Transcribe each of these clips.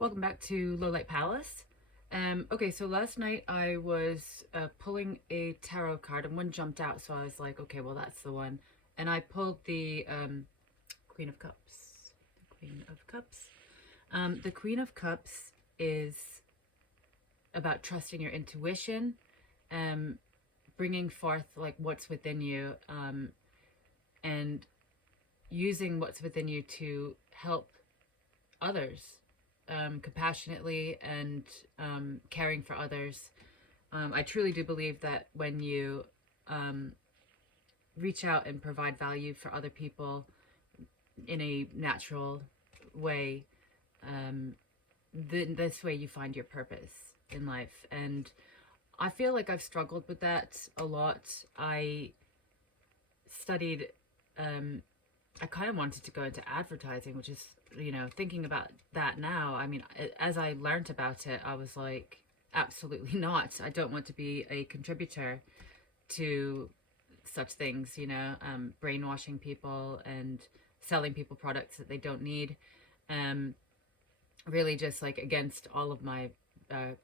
Welcome back to Low Light Palace. Okay, so last night I was pulling a tarot card and one jumped out, so I was like, okay, well that's the one. And I pulled the Queen of Cups. The Queen of Cups. The Queen of Cups is about trusting your intuition, bringing forth like what's within you, and using what's within you to help others compassionately and caring for others. I truly do believe that when you reach out and provide value for other people in a natural way, this way you find your purpose in life. And I feel like I've struggled with that a lot. I studied I kind of wanted to go into advertising, which is, thinking about that now. I mean, as I learned about it, I was like, absolutely not. I don't want to be a contributor to such things, brainwashing people and selling people products that they don't need. Really just like against all of my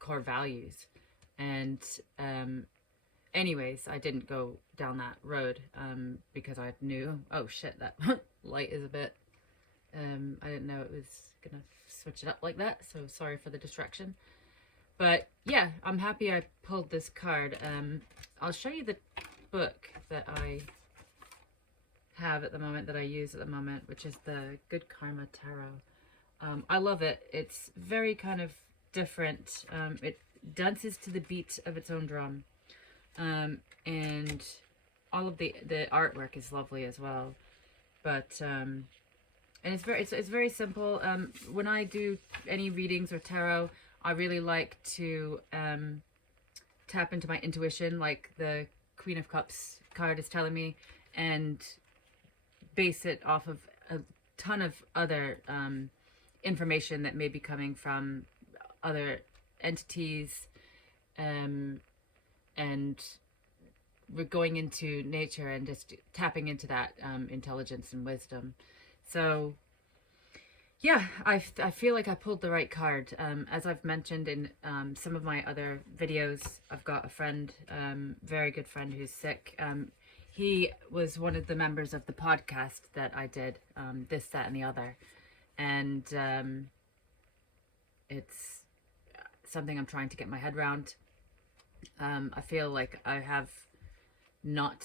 core values. And anyways, I didn't go down that road because I knew, oh shit, that light is a bit, I didn't know it was gonna switch it up like that, so sorry for the distraction. But yeah, I'm happy I pulled this card. I'll show you the book that I have at the moment, that I use at the moment, which is the Good Karma Tarot. I love it. It's very kind of different. It dances to the beat of its own drum. And all of the artwork is lovely as well, but and it's very simple. When I do any readings or tarot, I really like to tap into my intuition, like the Queen of Cups card is telling me, and base it off of a ton of other information that may be coming from other entities, and we're going into nature and just tapping into that intelligence and wisdom. So yeah, I feel like I pulled the right card. As I've mentioned in some of my other videos, I've got a friend, very good friend, who's sick. He was one of the members of the podcast that I did, This, That, and the Other. And it's something I'm trying to get my head around. I feel like I have not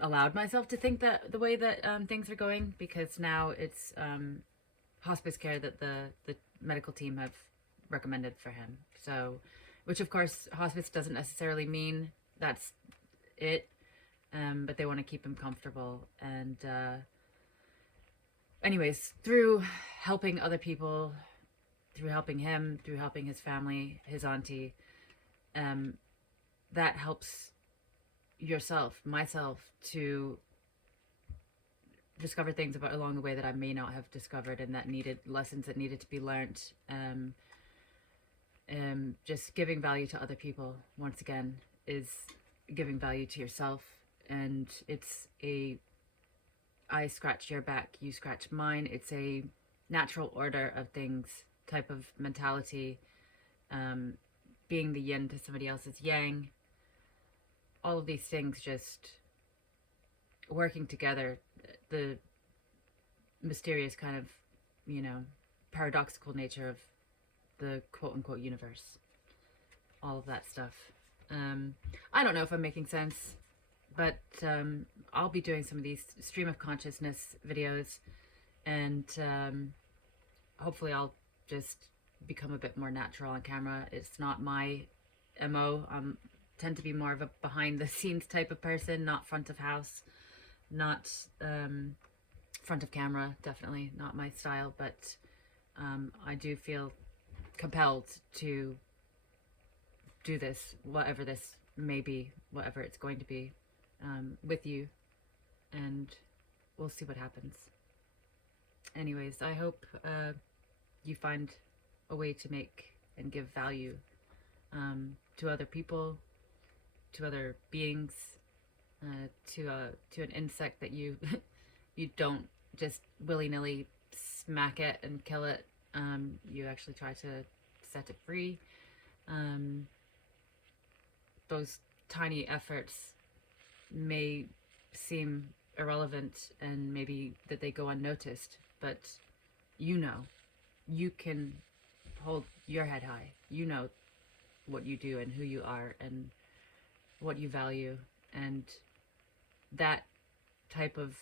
allowed myself to think that the way that things are going, because now it's hospice care that the medical team have recommended for him. So, which of course hospice doesn't necessarily mean that's it, but they want to keep him comfortable. And anyways, through helping other people, through helping him, through helping his family, his auntie, that helps myself, to discover things about along the way that I may not have discovered, and that needed lessons that needed to be learned. Just giving value to other people, once again, is giving value to yourself. And it's I scratch your back, you scratch mine. It's a natural order of things type of mentality, being the yin to somebody else's yang. All of these things just working together, the mysterious kind of, paradoxical nature of the quote-unquote universe, all of that stuff. I don't know if I'm making sense, but I'll be doing some of these stream of consciousness videos, and hopefully I'll just become a bit more natural on camera. It's not my MO. Tend to be more of a behind the scenes type of person, not front of house, not front of camera, definitely not my style. But I do feel compelled to do this, whatever this may be, whatever it's going to be, with you, and we'll see what happens. Anyways, I hope you find a way to make and give value to other people, to other beings, to an insect that you you don't just willy-nilly smack it and kill it you actually try to set it free. Um, those tiny efforts may seem irrelevant and maybe that they go unnoticed, but you know, you can hold your head high. You know what you do and who you are and what you value, and that type of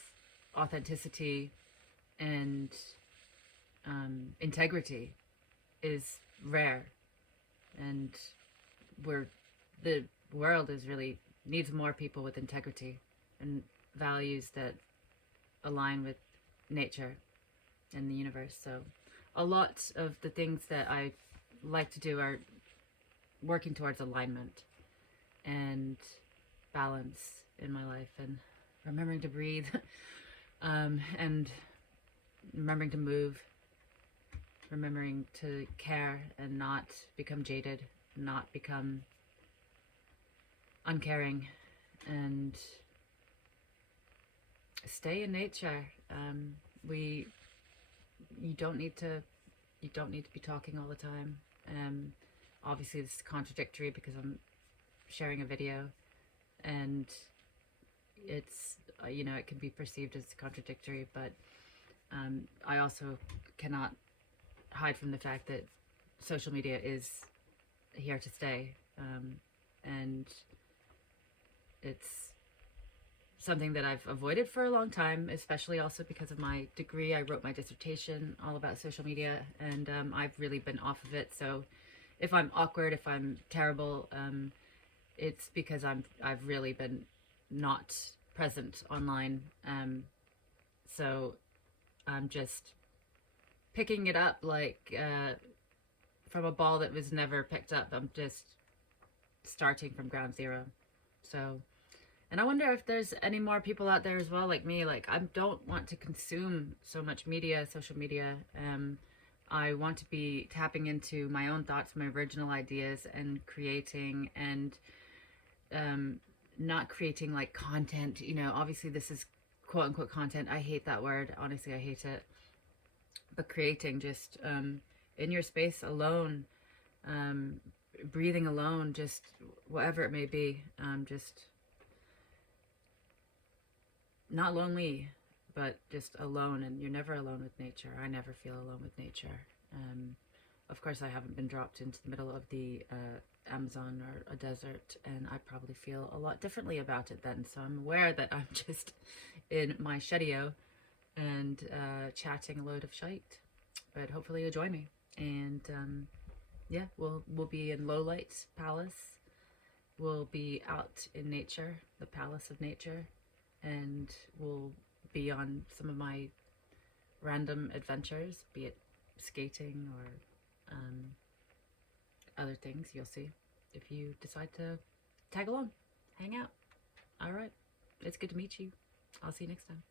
authenticity and integrity is rare, and the world is really needs more people with integrity and values that align with nature and the universe. So a lot of the things that I like to do are working towards alignment and balance in my life, and remembering to breathe, and remembering to move, remembering to care and not become jaded, not become uncaring, and stay in nature. You don't need to be talking all the time. Obviously this is contradictory because I'm sharing a video, and it's it can be perceived as contradictory, but I also cannot hide from the fact that social media is here to stay, and it's something that I've avoided for a long time, especially also because of my degree. I wrote my dissertation all about social media, and I've really been off of it. So if I'm awkward, if I'm terrible, it's because I've really been not present online. So I'm just picking it up like from a ball that was never picked up. I'm just starting from ground zero. So, and I wonder if there's any more people out there as well like me. Like, I don't want to consume so much media, social media. I want to be tapping into my own thoughts, my original ideas, and creating, and not creating like content. Obviously this is quote unquote content. I hate that word. Honestly, I hate it. But creating just in your space alone, breathing alone, just whatever it may be, just not lonely, but just alone. And you're never alone with nature. I never feel alone with nature. Of course, I haven't been dropped into the middle of the Amazon or a desert, and I probably feel a lot differently about it then. So I'm aware that I'm just in my shedio and chatting a load of shite. But hopefully you'll join me. And yeah, we'll be in Lowlight Palace. We'll be out in nature, the Palace of Nature, and we'll be on some of my random adventures, be it skating or other things. You'll see if you decide to tag along, hang out. All right, it's good to meet you. I'll see you next time.